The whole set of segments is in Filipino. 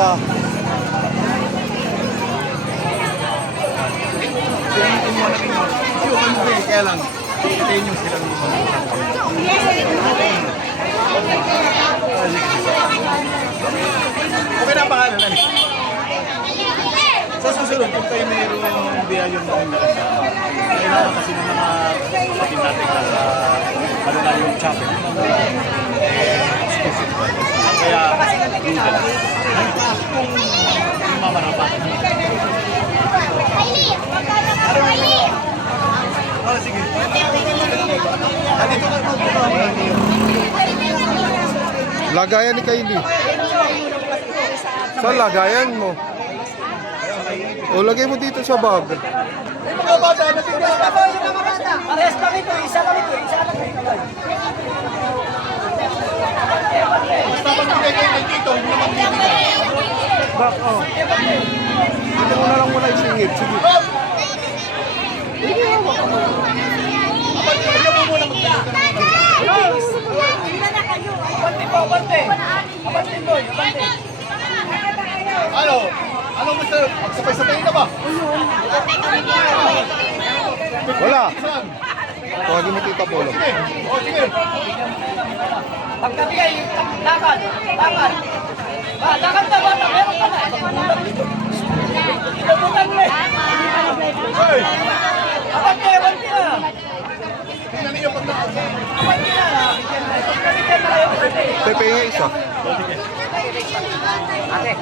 Tita. Kaya lang, hintayin nyo silang okay na ang pangalan na niya. Sa susunod, kung kayo mayroong biyahe yung mga kailangan kasi ng mga sakin natin na ano na yung chopper. Exclusive. Kaya, hindi ka lang. Kung mamarapan. Oh, sige. Dito ka po. Lagayan ni Kylie. Saan lagayan mo? O, lagay mo dito sa bag. Mga bata, Parehas kami ito, isa lang ito, isa lang ito. basta pag nilagay kayo dito, hindi naman bibigay. Bak, oh. Dito mo na lang muna isingit. Sige. Kaya mo muna magpapagod. Abante po, abante. Abante boy, abante. Ano? Ano gusto? Magsabay-sabay na ba? Wala. Saan? Tawagin mo Tita Polo. Sige. O, sige. Pagkabigay, lakad, lakad. Lakad na bata, meron ka na. Inubutan mo eh. Hey! Abante, abante na. Tingnan niyo pag nakasa. Abante na. Pagkabigyan na kayo. Pepe nga isa. Ate.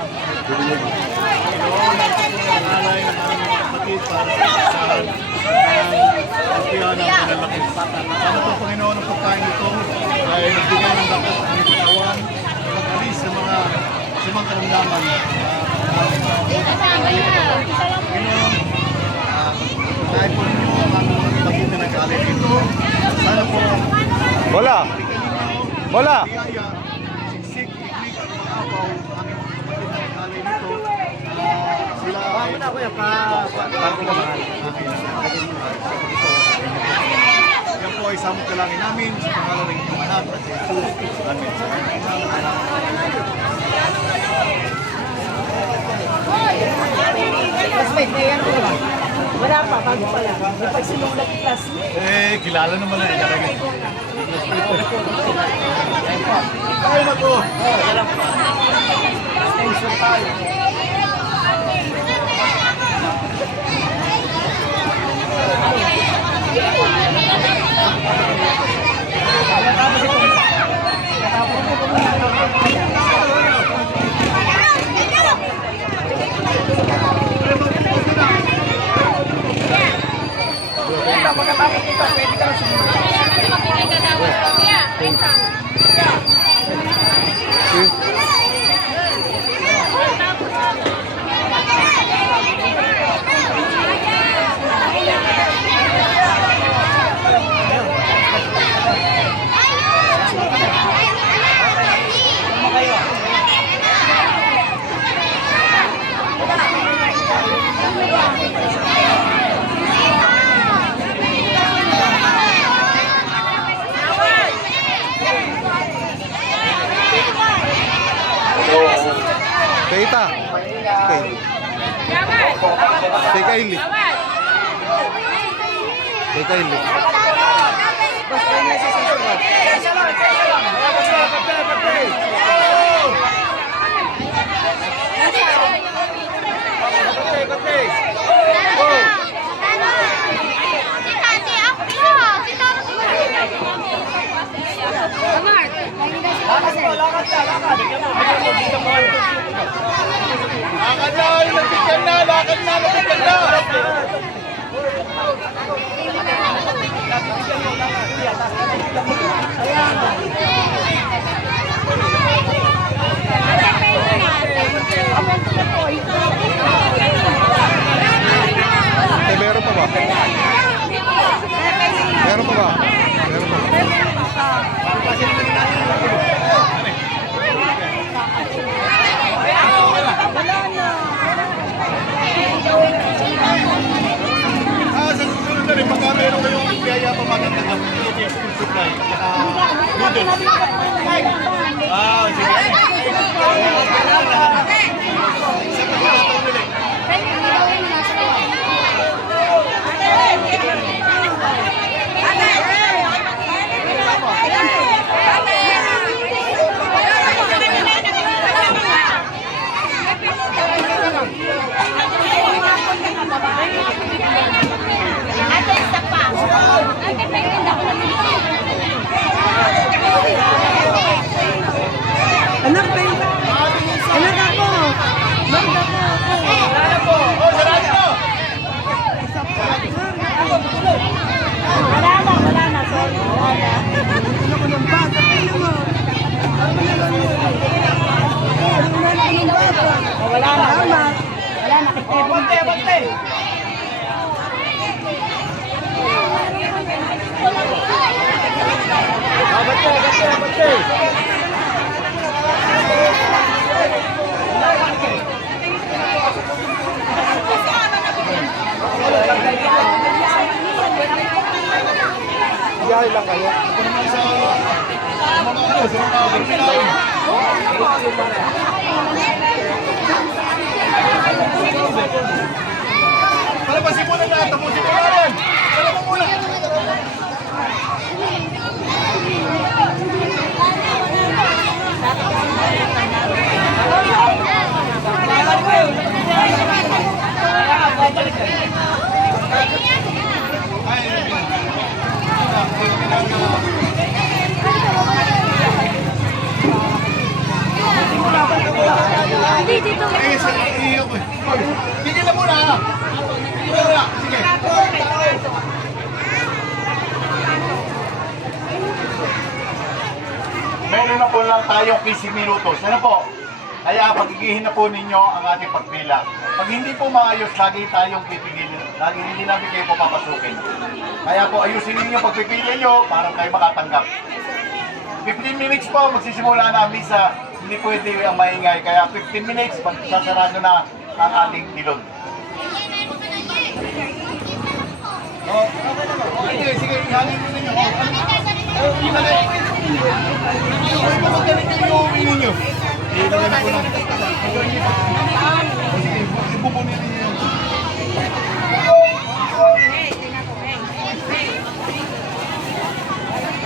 Alay ng aming kapatid para sa pagkiya ng malalaki. Sana po, Panginoon, ang pagkain ito ay nagbigay ng lakas ng aming katawan, mag-alis sa mga karamdaman. Panginoon, dahil po ninyo ang aming mga kapatid na nag-alay dito. Sana po, Wala. Wala. biyaya, siksik, iklik at mga-apaw, ang aming kapatid na nag-alay dito. Sila ay yan po ay samot dalangin namin sa pangalan ng inyong anak at sa Jesus. Amen. Classmate, na yan ko ba? Wala pa, bago pa lang. May pagsinulat yung classmate. Kilala naman na yan. Kaya na po. Extension tayo. Pagkatapos nito, pwede ka na sumunod. Tita. Kylie. Kay Kylie. Kay Kylie. Isa lang, isa lang. Lakad mo, lakad ka, lakad. Lakad na! Nagpigyan na! Lakad na! Nagpigyan na! Eh, meron pa ba? Meron pa ba? Meron pa ba? Sa susunod na rin, pagka meron kayong biyaya pa magandang school supply, noodles. Sige. wala na. Wala na. Bante, bante! Biyahe lang kayo. Palabasin mo na lahat, tapusin mo na rin! Palabasin mo muna! Tigil na muna! Tigil na muna! Sige! Meron na po lang tayong 15 minutos. Ano po? Kaya pagigihin na po ninyo ang ating pagpila. Pag hindi po maayos, lagi tayong pipigilin. Lagi hindi namin kayo po papasukin. Kaya po ayusin ninyo pagpipili nyo para kayo makatanggap. 15 minutes po, magsisimula na ang misa. Hindi pwede ang maingay. Kaya 15 minutes, magsasarado na ang ating tilon. Sige, sige, ihangin mo ninyo. Magaling kayo yung uwi ninyo. Ilagay na po lang. Sige, ipupunin ninyo.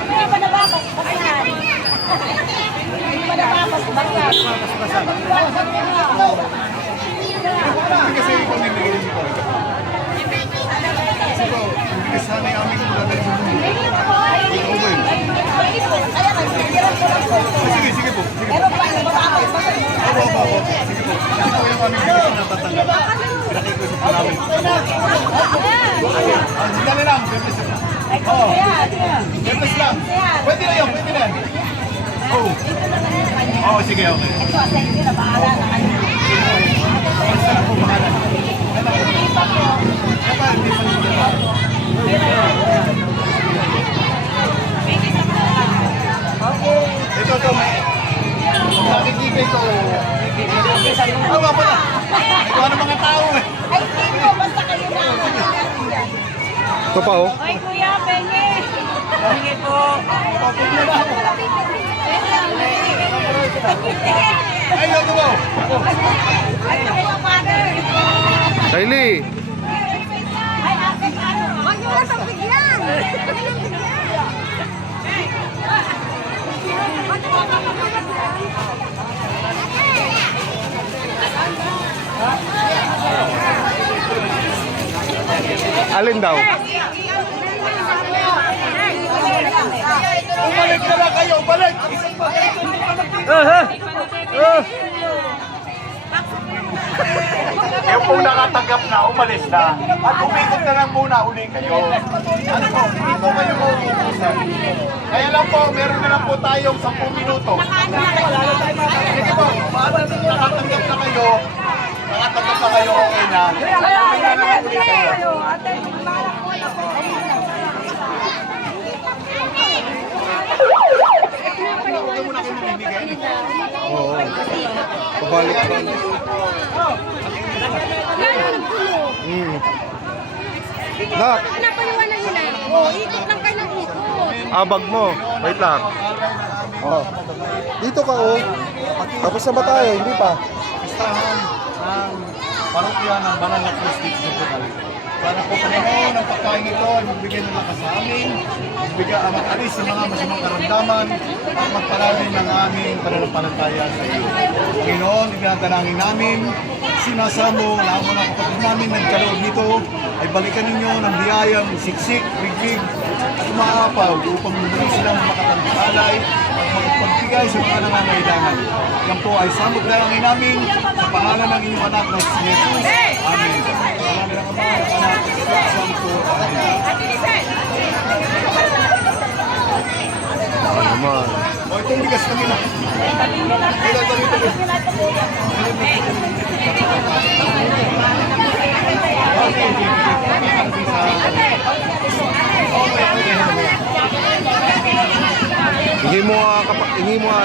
Hindi pa nababas-basan. Hindi pa nababas-basan. Kasi ikaw nilagay niyo ko. Kasi sana yung aming kulagay sa mundo. Sige, sige po. Sige po. Opo. Sige po. Kasi po yung aming bilis na natatanggap. Pinakita ko sa namin. Hindi na lang. Oo. Bebes lang. Pwede na yun. Pwede na. Oo, sige, okay. Ito, sa inyo na bahala na kayo. Basta na po bahala. Ito, may nakikita ito. Awa pa na. Ikaw ng mga tao eh. Ay, hindi ko. Basta kayo na. Ito pa oh. Ay, kuya, penge. Penge po. Ay, ito mo. Ay, kayo, mother. Kylie. Ay, ate, ano? Huwag niyo na itong bigyan. Alin daw? Umalik na lang kayo, balik! Yung pong nakatanggap na, umalis na. At umikot na lang muna, uli kayo. Ano po, hindi po kayo mauubusan. Kaya lang po, meron na lang po tayong 10 minuto. Sige po, nakatanggap na kayo. Nakatanggap na kayo, okay na. Uli na naman uli kayo. Huwag muna kayo mamibigay. Oo. Pabalik lang. Nak, Napaliwanag nyo na. Oh, ikot lang kayo ng ikot. abag mo. Wait lang. Oh. Dito ka oh. Tapos na ba tayo? Hindi pa. Listahan ng parokya ng Banal na Cruz District. Sana po Panginoon ang pagkain ito ay magbigay ng lakas sa amin, magbigay ang mag-alis sa mga masamang karamdaman at magparami ng aming pananampalataya sa iyo. Panginoon, ibinadanangin namin, sinasamo na ang mga kapatid namin nagkaloob dito ay balikan ninyo ng biyayang siksik, riglig at umaapaw upang muli silang makapagpalay at magpagbigay sa mga nangangailangan. Yan po ay samot dalangin namin sa pangalan ng inyong anak na si Jesus. Amen. Pangalan ng Ama, ng Anak, at ng Santo. Amen. Naman. O, itong bigas kanina. Ay, dito.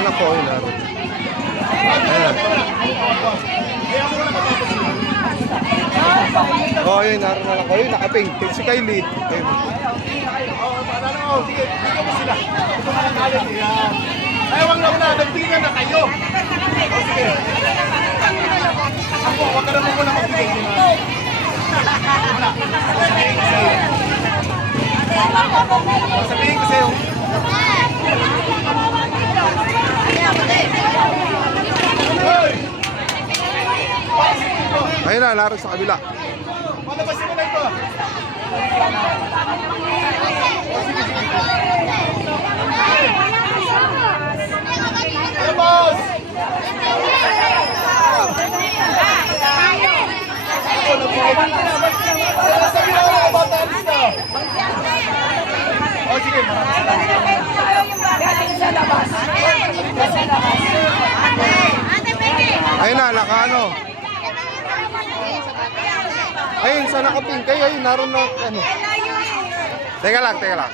lang po. Ayun, naroon. Ayan. Oh, ayun, naroon na lang ko. Ayun, nakaping. Si Kylie. Ayun. Sige, dito mo sila. Ito mga kalit. Yan. Ay, wag na muna. Nagtingan na kayo. Sige. Ako, wag ka na muna magbigay. Sabihin ko sa'yo. Hoy! Ayun na, naroon sa kabila. Palabasin mo na ito. Hey, boss! Sabi na mga bata, alis na. Oh, sige. Galing sa labas. Ayun na, nakaano. Ayun, sa nakaping kayo. Ayun, naroon na, ano. Teka lang, teka lang.